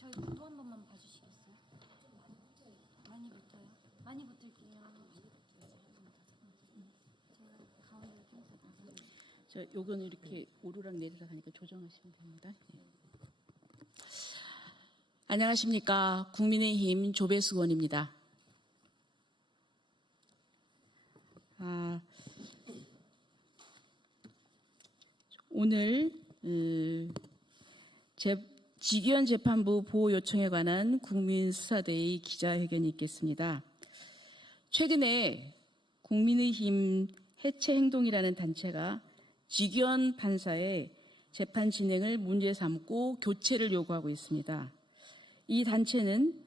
저희 또 한 번만 봐주시겠어요? 많이 붙어요? 많이 붙을게요. 제가 가운데를 좀 요거는 이렇게 오르락 내리락 하니까 조정하시면 됩니다. 네. 안녕하십니까. 국민의힘 조배수 의원입니다. 오늘 직위원 재판부 보호 요청에 관한 국민수사대의 기자회견이 있겠습니다. 최근에 국민의힘 해체행동이라는 단체가 직위원 판사의 재판 진행을 문제 삼고 교체를 요구하고 있습니다. 이 단체는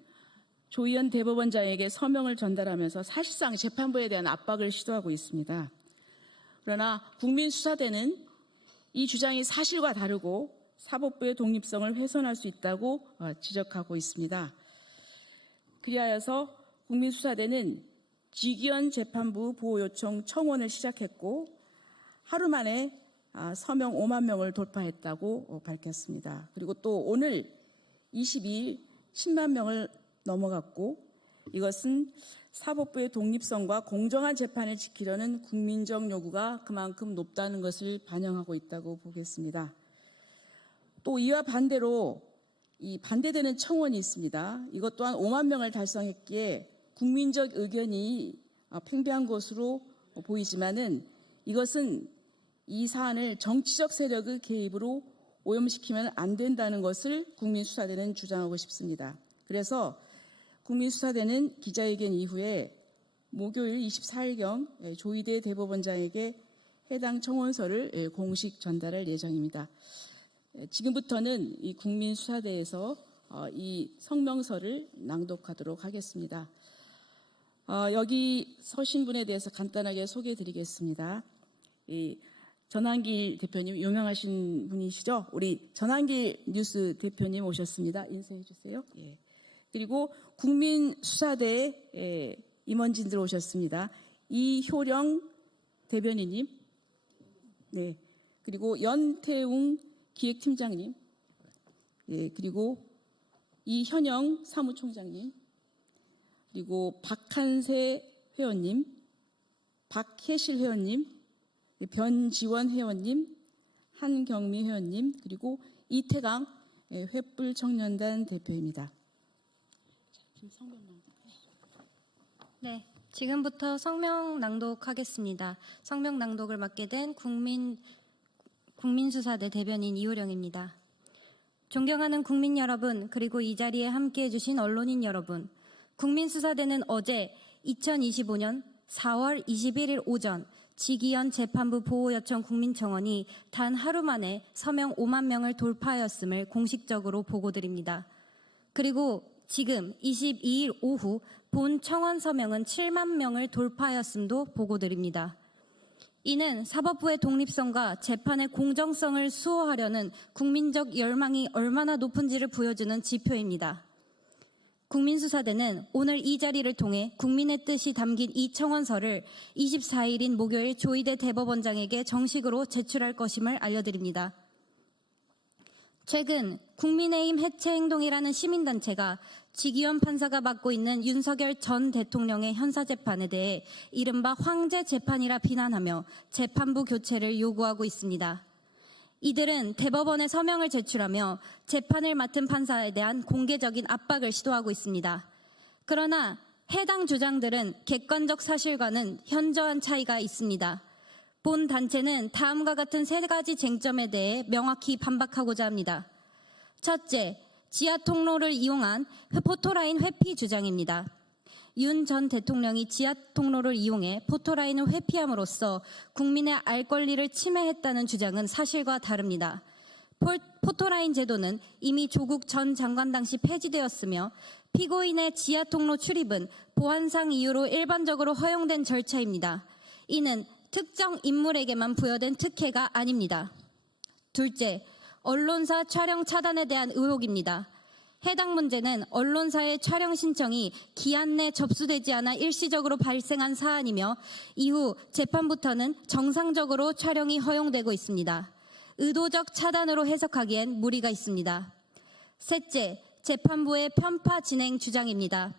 조 의원 대법원장에게 서명을 전달하면서 사실상 재판부에 대한 압박을 시도하고 있습니다. 그러나 국민수사대는 이 주장이 사실과 다르고 사법부의 독립성을 훼손할 수 있다고 지적하고 있습니다. 그리하여서 국민수사대는 직위원 재판부 보호 요청 청원을 시작했고 하루 만에 서명 5만 명을 돌파했다고 밝혔습니다. 그리고 또 오늘 22일 10만 명을 넘어갔고 이것은 사법부의 독립성과 공정한 재판을 지키려는 국민적 요구가 그만큼 높다는 것을 반영하고 있다고 보겠습니다. 또 이와 반대로 이 반대되는 청원이 있습니다. 이것 또한 5만 명을 달성했기에 국민적 의견이 팽배한 것으로 보이지만은 이것은 이 사안을 정치적 세력의 개입으로 오염시키면 안 된다는 것을 국민수사대는 주장하고 싶습니다. 그래서 국민수사대는 기자회견 이후에 목요일 24일경 조희대 대법원장에게 해당 청원서를 공식 전달할 예정입니다. 지금부터는 이 국민수사대에서 이 성명서를 낭독하도록 하겠습니다. 여기 서신 분에 대해서 간단하게 소개해드리겠습니다. 이 전한길 대표님 유명하신 분이시죠? 우리 전한길 뉴스 대표님 오셨습니다. 인사해 주세요. 예. 그리고 국민수사대 임원진들 오셨습니다. 이효령 대변인님, 네, 그리고 연태웅 기획팀장님, 예, 그리고 이현영 사무총장님, 그리고 박한세 회원님, 박혜실 회원님, 변지원 회원님, 한경미 회원님, 그리고 이태강 횃불청년단 대표입니다. 네, 지금부터 성명 낭독하겠습니다. 성명 낭독을 맡게 된 국민수사대 대변인 이효령입니다. 존경하는 국민 여러분, 그리고 이 자리에 함께해 주신 언론인 여러분, 국민수사대는 어제 2025년 4월 21일 오전 직위원 재판부 보호 요청 국민청원이 단 하루 만에 서명 5만 명을 돌파하였음을 공식적으로 보고드립니다. 그리고 지금 22일 오후 본 청원 서명은 7만 명을 돌파하였음도 보고드립니다. 이는 사법부의 독립성과 재판의 공정성을 수호하려는 국민적 열망이 얼마나 높은지를 보여주는 지표입니다. 국민수사대는 오늘 이 자리를 통해 국민의 뜻이 담긴 이 청원서를 24일인 목요일 조희대 대법원장에게 정식으로 제출할 것임을 알려드립니다. 최근 국민의힘 해체행동이라는 시민단체가 직위원 판사가 맡고 있는 윤석열 전 대통령의 형사재판에 대해 이른바 황제재판이라 비난하며 재판부 교체를 요구하고 있습니다. 이들은 대법원에 서명을 제출하며 재판을 맡은 판사에 대한 공개적인 압박을 시도하고 있습니다. 그러나 해당 주장들은 객관적 사실과는 현저한 차이가 있습니다. 본 단체는 다음과 같은 세 가지 쟁점에 대해 명확히 반박하고자 합니다. 첫째, 지하 통로를 이용한 포토라인 회피 주장입니다. 윤 전 대통령이 지하 통로를 이용해 포토라인을 회피함으로써 국민의 알 권리를 침해했다는 주장은 사실과 다릅니다. 포토라인 제도는 이미 조국 전 장관 당시 폐지되었으며 피고인의 지하 통로 출입은 보안상 이유로 일반적으로 허용된 절차입니다. 이는 특정 인물에게만 부여된 특혜가 아닙니다. 둘째, 언론사 촬영 차단에 대한 의혹입니다. 해당 문제는 언론사의 촬영 신청이 기한 내 접수되지 않아 일시적으로 발생한 사안이며 이후 재판부터는 정상적으로 촬영이 허용되고 있습니다. 의도적 차단으로 해석하기엔 무리가 있습니다. 셋째, 재판부의 편파 진행 주장입니다.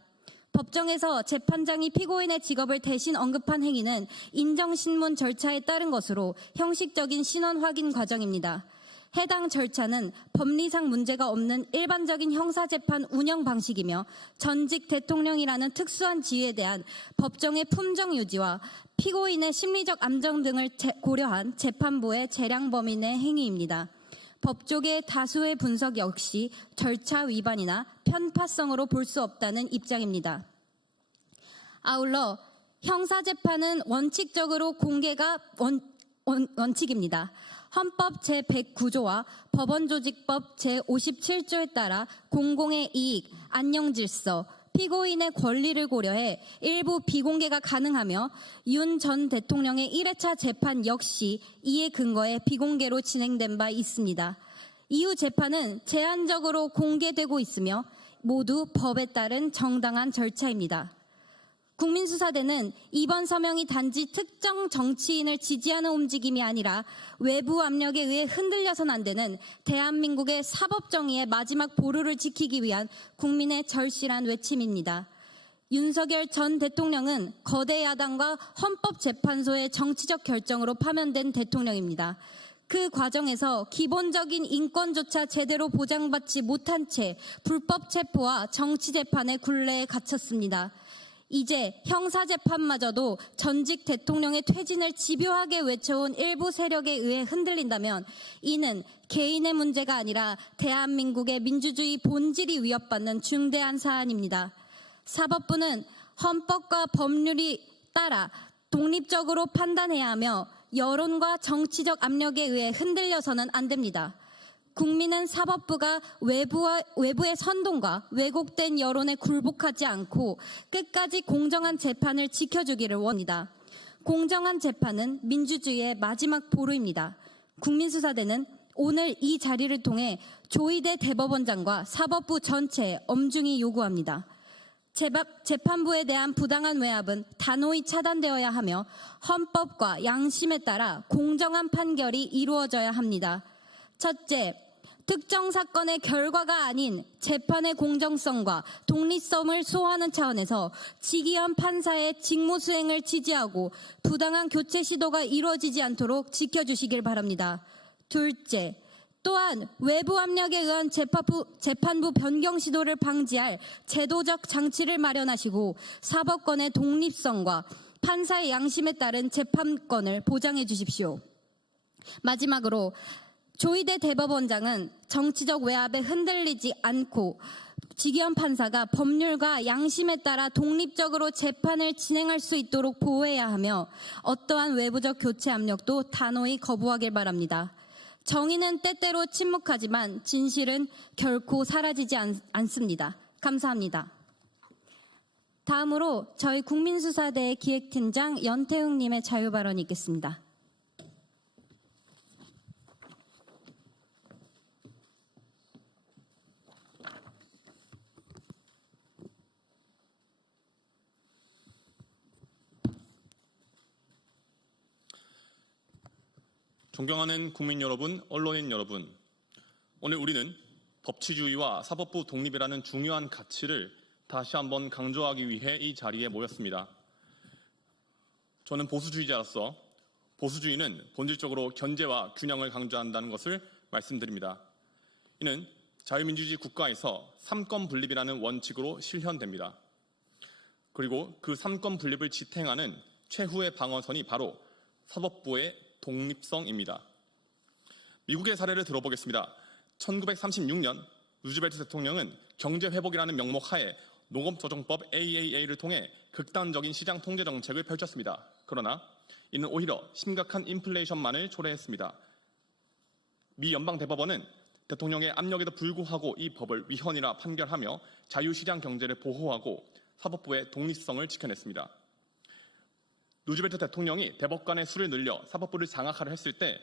법정에서 재판장이 피고인의 직업을 대신 언급한 행위는 인정신문 절차에 따른 것으로 형식적인 신원 확인 과정입니다. 해당 절차는 법리상 문제가 없는 일반적인 형사재판 운영 방식이며 전직 대통령이라는 특수한 지위에 대한 법정의 품정 유지와 피고인의 심리적 안정 등을 고려한 재판부의 재량 범위 내 행위입니다. 법조계의 다수의 분석 역시 절차 위반이나 편파성으로 볼 수 없다는 입장입니다. 아울러 형사재판은 원칙적으로 공개가 원칙입니다. 헌법 제109조와 법원조직법 제57조에 따라 공공의 이익, 안녕질서, 피고인의 권리를 고려해 일부 비공개가 가능하며 윤 전 대통령의 1회차 재판 역시 이에 근거해 비공개로 진행된 바 있습니다. 이후 재판은 제한적으로 공개되고 있으며 모두 법에 따른 정당한 절차입니다. 국민수사대는 이번 서명이 단지 특정 정치인을 지지하는 움직임이 아니라 외부 압력에 의해 흔들려선 안 되는 대한민국의 사법정의의 마지막 보루를 지키기 위한 국민의 절실한 외침입니다. 윤석열 전 대통령은 거대 야당과 헌법재판소의 정치적 결정으로 파면된 대통령입니다. 그 과정에서 기본적인 인권조차 제대로 보장받지 못한 채 불법 체포와 정치재판의 굴레에 갇혔습니다. 이제 형사재판마저도 전직 대통령의 퇴진을 집요하게 외쳐온 일부 세력에 의해 흔들린다면 이는 개인의 문제가 아니라 대한민국의 민주주의 본질이 위협받는 중대한 사안입니다. 사법부는 헌법과 법률이 따라 독립적으로 판단해야 하며 여론과 정치적 압력에 의해 흔들려서는 안 됩니다. 국민은 사법부가 외부의 선동과 왜곡된 여론에 굴복하지 않고 끝까지 공정한 재판을 지켜주기를 원합니다. 공정한 재판은 민주주의의 마지막 보루입니다. 국민수사대는 오늘 이 자리를 통해 조희대 대법원장과 사법부 전체에 엄중히 요구합니다. 재판부에 대한 부당한 외압은 단호히 차단되어야 하며 헌법과 양심에 따라 공정한 판결이 이루어져야 합니다. 첫째, 특정 사건의 결과가 아닌 재판의 공정성과 독립성을 소화하는 차원에서 직위원 판사의 직무 수행을 지지하고 부당한 교체 시도가 이루어지지 않도록 지켜주시길 바랍니다. 둘째, 또한 외부 압력에 의한 재판부 변경 시도를 방지할 제도적 장치를 마련하시고 사법권의 독립성과 판사의 양심에 따른 재판권을 보장해 주십시오. 마지막으로 조희대 대법원장은 정치적 외압에 흔들리지 않고 직위원 판사가 법률과 양심에 따라 독립적으로 재판을 진행할 수 있도록 보호해야 하며 어떠한 외부적 교체 압력도 단호히 거부하길 바랍니다. 정의는 때때로 침묵하지만 진실은 결코 사라지지 않습니다. 감사합니다. 다음으로 저희 국민수사대 기획팀장 연태웅님의 자유발언이 있겠습니다. 존경하는 국민 여러분, 언론인 여러분, 오늘 우리는 법치주의와 사법부 독립이라는 중요한 가치를 다시 한번 강조하기 위해 이 자리에 모였습니다. 저는 보수주의자로서 보수주의는 본질적으로 견제와 균형을 강조한다는 것을 말씀드립니다. 이는 자유민주주의 국가에서 삼권 분립이라는 원칙으로 실현됩니다. 그리고 그 삼권 분립을 지탱하는 최후의 방어선이 바로 사법부의 독립성입니다. 미국의 사례를 들어보겠습니다. 1936년 루즈벨트 대통령은 경제회복이라는 명목 하에 농업조정법 AAA를 통해 극단적인 시장 통제 정책을 펼쳤습니다. 그러나 이는 오히려 심각한 인플레이션만을 초래했습니다. 미 연방대법원은 대통령의 압력에도 불구하고 이 법을 위헌이라 판결하며 자유시장 경제를 보호하고 사법부의 독립성을 지켜냈습니다. 루즈벨트 대통령이 대법관의 수를 늘려 사법부를 장악하려 했을 때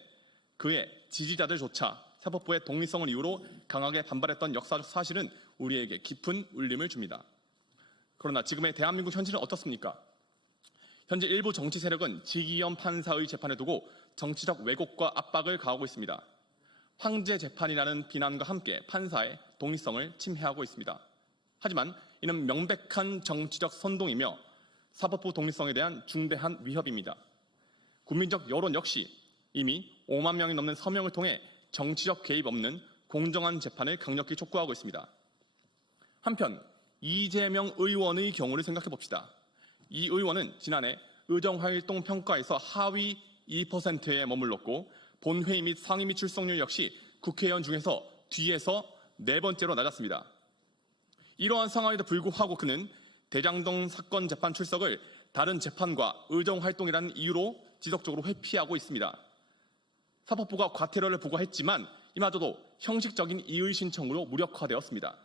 그의 지지자들조차 사법부의 독립성을 이유로 강하게 반발했던 역사적 사실은 우리에게 깊은 울림을 줍니다. 그러나 지금의 대한민국 현실은 어떻습니까? 현재 일부 정치 세력은 직위원 판사의 재판에 두고 정치적 왜곡과 압박을 가하고 있습니다. 황제 재판이라는 비난과 함께 판사의 독립성을 침해하고 있습니다. 하지만 이는 명백한 정치적 선동이며 사법부 독립성에 대한 중대한 위협입니다. 국민적 여론 역시 이미 5만 명이 넘는 서명을 통해 정치적 개입 없는 공정한 재판을 강력히 촉구하고 있습니다. 한편 이재명 의원의 경우를 생각해 봅시다. 이 의원은 지난해 의정활동 평가에서 하위 2%에 머물렀고 본회의 및 상임위 출석률 역시 국회의원 중에서 뒤에서 4번째로 낮았습니다. 이러한 상황에도 불구하고 그는 대장동 사건 재판 출석을 다른 재판과 의정활동이라는 이유로 지속적으로 회피하고 있습니다. 사법부가 과태료를 부과했지만 이마저도 형식적인 이의 신청으로 무력화되었습니다.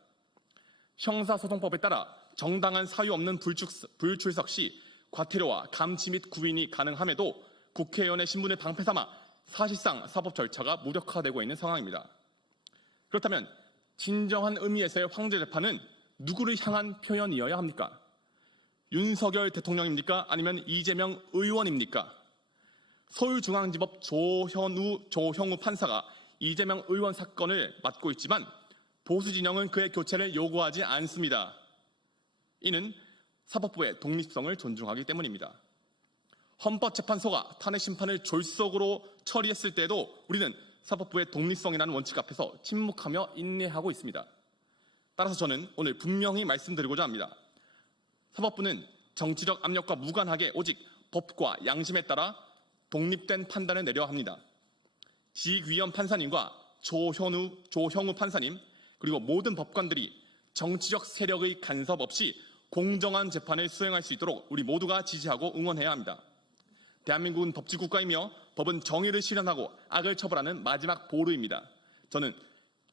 형사소송법에 따라 정당한 사유 없는 불출석 시 과태료와 감치 및 구인이 가능함에도 국회의원의 신분을 방패 삼아 사실상 사법 절차가 무력화되고 있는 상황입니다. 그렇다면 진정한 의미에서의 황제 재판은 누구를 향한 표현이어야 합니까? 윤석열 대통령입니까? 아니면 이재명 의원입니까? 서울중앙지법 조형우 판사가 이재명 의원 사건을 맡고 있지만 보수 진영은 그의 교체를 요구하지 않습니다. 이는 사법부의 독립성을 존중하기 때문입니다. 헌법재판소가 탄핵 심판을 졸속으로 처리했을 때에도 우리는 사법부의 독립성이라는 원칙 앞에서 침묵하며 인내하고 있습니다. 따라서 저는 오늘 분명히 말씀드리고자 합니다. 사법부는 정치적 압력과 무관하게 오직 법과 양심에 따라 독립된 판단을 내려야 합니다. 지익위원 판사님과 조형우 판사님 그리고 모든 법관들이 정치적 세력의 간섭 없이 공정한 재판을 수행할 수 있도록 우리 모두가 지지하고 응원해야 합니다. 대한민국은 법치국가이며 법은 정의를 실현하고 악을 처벌하는 마지막 보루입니다. 저는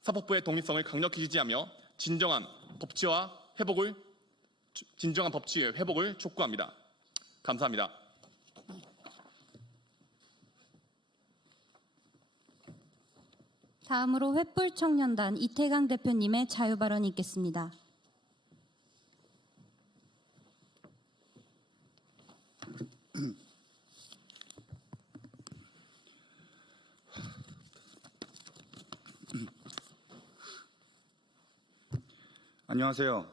사법부의 독립성을 강력히 지지하며 진정한 법치의 회복을 촉구합니다. 감사합니다. 다음으로 횃불청년단 이태강 대표님의 자유발언이 있겠습니다. 안녕하세요.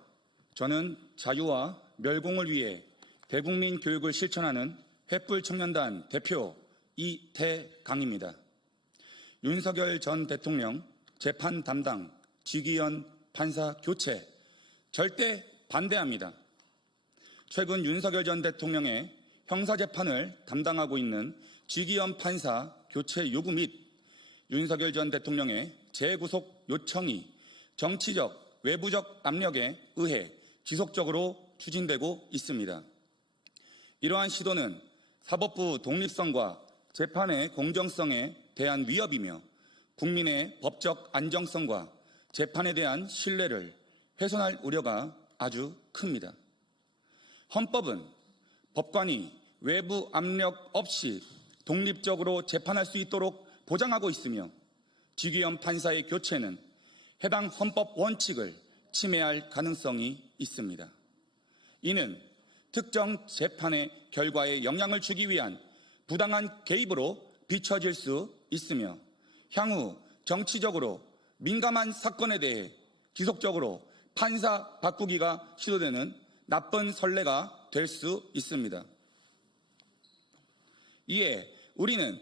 저는 자유와 멸공을 위해 대국민 교육을 실천하는 횃불청년단 대표 이태강입니다. 윤석열 전 대통령 재판 담당 지기현 판사 교체 절대 반대합니다. 최근 윤석열 전 대통령의 형사재판을 담당하고 있는 지기현 판사 교체 요구 및 윤석열 전 대통령의 재구속 요청이 정치적, 외부적 압력에 의해 지속적으로 추진되고 있습니다. 이러한 시도는 사법부 독립성과 재판의 공정성에 대한 위협이며 국민의 법적 안정성과 재판에 대한 신뢰를 훼손할 우려가 아주 큽니다. 헌법은 법관이 외부 압력 없이 독립적으로 재판할 수 있도록 보장하고 있으며 지기현 판사의 교체는 해당 헌법 원칙을 침해할 가능성이 있습니다. 이는 특정 재판의 결과에 영향을 주기 위한 부당한 개입으로 비춰질 수 있으며 향후 정치적으로 민감한 사건에 대해 지속적으로 판사 바꾸기가 시도되는 나쁜 선례가 될 수 있습니다. 이에 우리는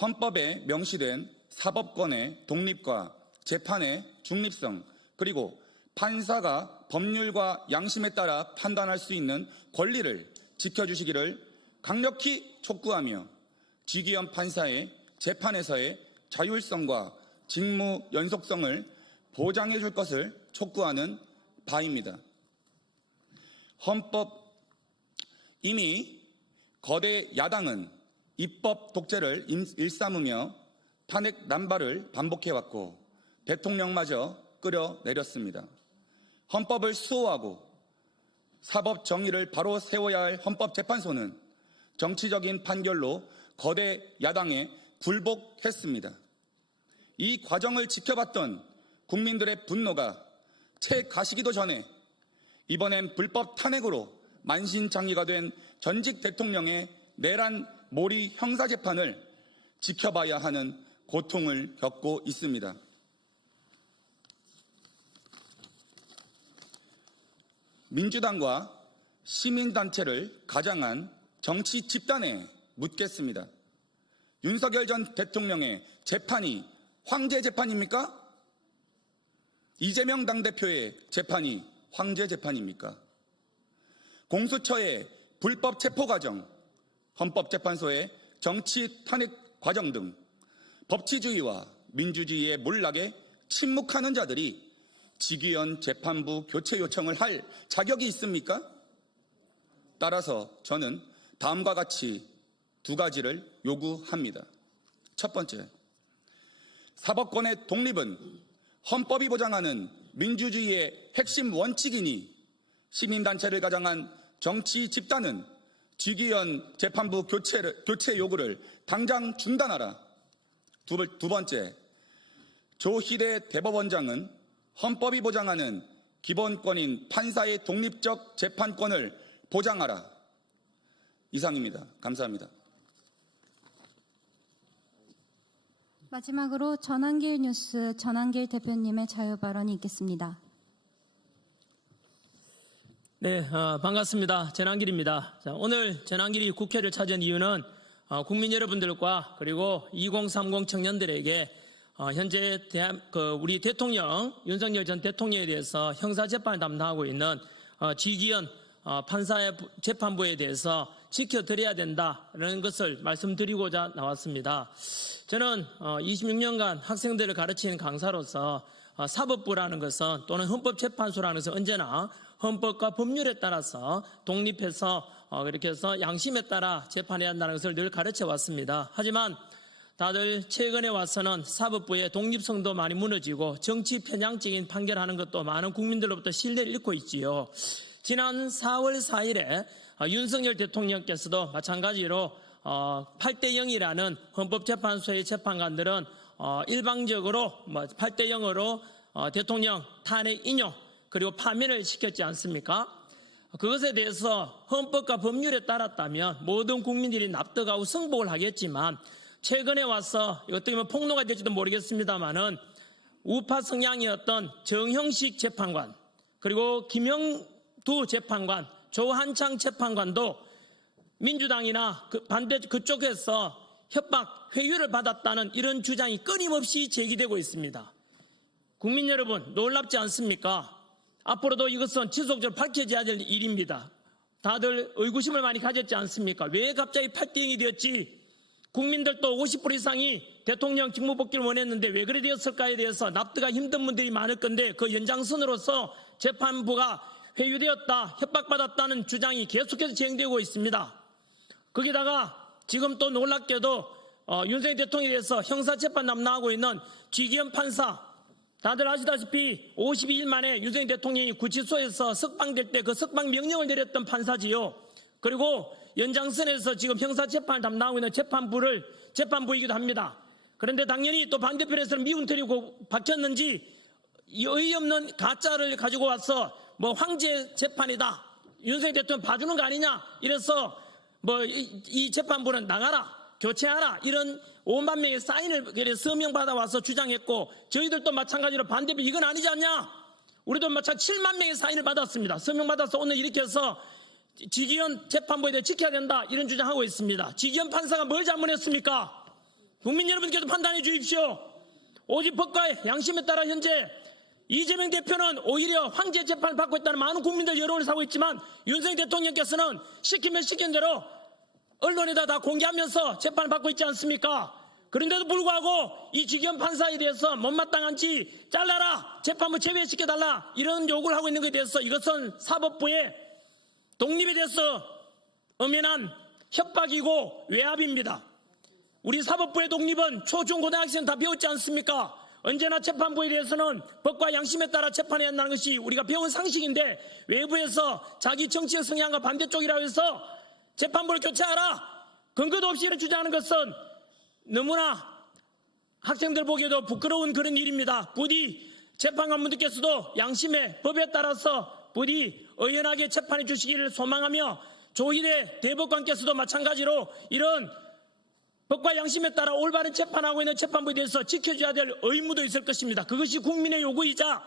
헌법에 명시된 사법권의 독립과 재판의 중립성 그리고 판사가 법률과 양심에 따라 판단할 수 있는 권리를 지켜주시기를 강력히 촉구하며 지기현 판사의 재판에서의 자율성과 직무 연속성을 보장해 줄 것을 촉구하는 바입니다. 이미 거대 야당은 입법 독재를 일삼으며 탄핵 남발을 반복해왔고 대통령마저 끌어내렸습니다. 헌법을 수호하고 사법 정의를 바로 세워야 할 헌법재판소는 정치적인 판결로 거대 야당에 굴복했습니다. 이 과정을 지켜봤던 국민들의 분노가 채 가시기도 전에 이번엔 불법 탄핵으로 만신창이가 된 전직 대통령의 내란 몰이 형사재판을 지켜봐야 하는 고통을 겪고 있습니다. 민주당과 시민단체를 가장한 정치 집단에 묻겠습니다. 윤석열 전 대통령의 재판이 황제 재판입니까? 이재명 당대표의 재판이 황제 재판입니까? 공수처의 불법 체포 과정, 헌법재판소의 정치 탄핵 과정 등 법치주의와 민주주의의 몰락에 침묵하는 자들이 직위원 재판부 교체 요청을 할 자격이 있습니까? 따라서 저는 다음과 같이 두 가지를 요구합니다. 첫 번째, 사법권의 독립은 헌법이 보장하는 민주주의의 핵심 원칙이니 시민단체를 가장한 정치 집단은 직위원 재판부 교체 요구를 당장 중단하라. 두 번째, 조희대 대법원장은 헌법이 보장하는 기본권인 판사의 독립적 재판권을 보장하라. 이상입니다. 감사합니다. 마지막으로 전한길 뉴스 전한길 대표님의 자유 발언이 있겠습니다. 네, 반갑습니다. 전한길입니다. 자, 오늘 전한길이 국회를 찾은 이유는 국민 여러분들과 그리고 2030 청년들에게 현재 우리 대통령 윤석열 전 대통령에 대해서 형사재판을 담당하고 있는 지기현 판사의 재판부에 대해서 지켜드려야 된다는 것을 말씀드리고자 나왔습니다. 저는 26년간 학생들을 가르치는 강사로서 사법부라는 것은 또는 헌법재판소라는 것은 언제나 헌법과 법률에 따라서 독립해서 그렇게 해서 양심에 따라 재판해야 한다는 것을 늘 가르쳐 왔습니다. 하지만 다들 최근에 와서는 사법부의 독립성도 많이 무너지고 정치 편향적인 판결하는 것도 많은 국민들로부터 신뢰를 잃고 있지요. 지난 4월 4일에 윤석열 대통령께서도 마찬가지로 8대 0이라는 헌법재판소의 재판관들은 일방적으로 8대 0으로 대통령 탄핵 인용 그리고 파면을 시켰지 않습니까? 그것에 대해서 헌법과 법률에 따랐다면 모든 국민들이 납득하고 승복을 하겠지만 최근에 와서 어떻게 보면 폭로가 될지도 모르겠습니다만은 우파 성향이었던 정형식 재판관 그리고 김영두 재판관, 조한창 재판관도 민주당이나 그쪽에서 협박, 회유를 받았다는 이런 주장이 끊임없이 제기되고 있습니다. 국민 여러분 놀랍지 않습니까? 앞으로도 이것은 지속적으로 밝혀져야 될 일입니다. 다들 의구심을 많이 가졌지 않습니까? 왜 갑자기 8대 0이 되었지? 국민들도 50% 이상이 대통령 직무복귀를 원했는데 왜 그래 되었을까에 대해서 납득하기 힘든 분들이 많을 건데 그 연장선으로서 재판부가 회유되었다, 협박받았다는 주장이 계속해서 진행되고 있습니다. 거기다가 지금 또 놀랍게도 윤석열 대통령에 대해서 형사재판 담당하고 있는 지기현 판사 다들 아시다시피 52일 만에 윤석열 대통령이 구치소에서 석방될 때 그 석방 명령을 내렸던 판사지요. 그리고 연장선에서 지금 형사재판을 담당하고 있는 재판부이기도 합니다. 그런데 당연히 또 반대편에서는 미운 털이고 박혔는지 어이없는 가짜를 가지고 와서 황제 재판이다. 윤석열 대통령 봐주는 거 아니냐. 이래서 이 재판부는 나가라. 교체하라. 이런 5만 명의 사인을 서명 받아와서 주장했고 저희들도 마찬가지로 반대편 이건 아니지 않냐. 우리도 마찬가지 7만 명의 사인을 받았습니다. 서명 받아서 오늘 이렇게 해서 지기현 재판부에 대해 지켜야 된다. 이런 주장하고 있습니다. 지기현 판사가 뭘 잘못했습니까? 국민 여러분께서 판단해 주십시오. 오직 법과 양심에 따라 현재 이재명 대표는 오히려 황제 재판을 받고 있다는 많은 국민들 여론을 사고 있지만 윤석열 대통령께서는 시키면 시킨 대로 언론에다 다 공개하면서 재판을 받고 있지 않습니까? 그런데도 불구하고 이 지기현 판사에 대해서 못마땅한지 잘라라, 재판부 제외시켜달라 이런 요구를 하고 있는 것에 대해서 이것은 사법부의 독립에 대해서 엄연한 협박이고 외압입니다. 우리 사법부의 독립은 초중고등학생 다 배웠지 않습니까? 언제나 재판부에 대해서는 법과 양심에 따라 재판해야 한다는 것이 우리가 배운 상식인데 외부에서 자기 정치적 성향과 반대쪽이라고 해서 재판부를 교체하라. 근거도 없이 이렇게 주장하는 것은 너무나 학생들 보기에도 부끄러운 그런 일입니다. 부디 재판관분들께서도 양심의 법에 따라서 부디 의연하게 재판해 주시기를 소망하며 조희대 대법관께서도 마찬가지로 이런 법과 양심에 따라 올바른 재판하고 있는 재판부에 대해서 지켜줘야 될 의무도 있을 것입니다. 그것이 국민의 요구이자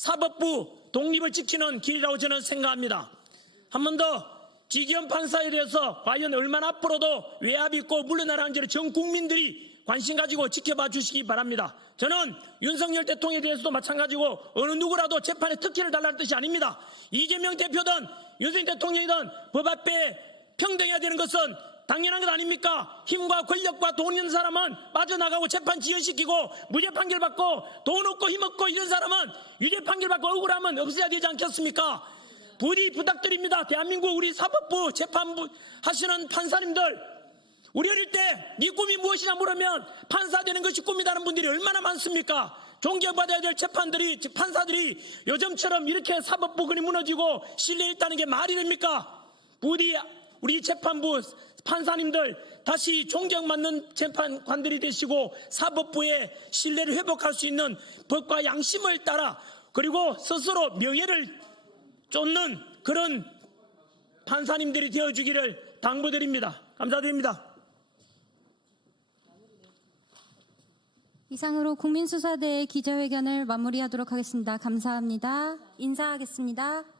사법부 독립을 지키는 길이라고 저는 생각합니다. 한 번 더 지기현 판사에 대해서 과연 얼마나 앞으로도 외압이 있고 물러나라는지를 전 국민들이 관심 가지고 지켜봐 주시기 바랍니다. 저는 윤석열 대통령에 대해서도 마찬가지고 어느 누구라도 재판에 특혜를 달라는 뜻이 아닙니다. 이재명 대표든 윤석열 대통령이든 법 앞에 평등해야 되는 것은 당연한 것 아닙니까? 힘과 권력과 돈 있는 사람은 빠져나가고 재판 지연시키고 무죄 판결 받고 돈 없고 힘 없고 이런 사람은 유죄 판결 받고 억울하면 없어야 되지 않겠습니까? 부디 부탁드립니다. 대한민국 우리 사법부 재판부 하시는 판사님들, 우리 어릴 때 네 꿈이 무엇이냐 물으면 판사 되는 것이 꿈이라는 분들이 얼마나 많습니까? 존경받아야 될 판사들이 요즘처럼 이렇게 사법부근이 무너지고 신뢰 있다는 게 말이 됩니까? 부디 우리 재판부 판사님들 다시 존경받는 재판관들이 되시고 사법부의 신뢰를 회복할 수 있는 법과 양심을 따라 그리고 스스로 명예를 쫓는 그런 판사님들이 되어주기를 당부드립니다. 감사드립니다. 이상으로 국민수사대의 기자회견을 마무리하도록 하겠습니다. 감사합니다. 인사하겠습니다.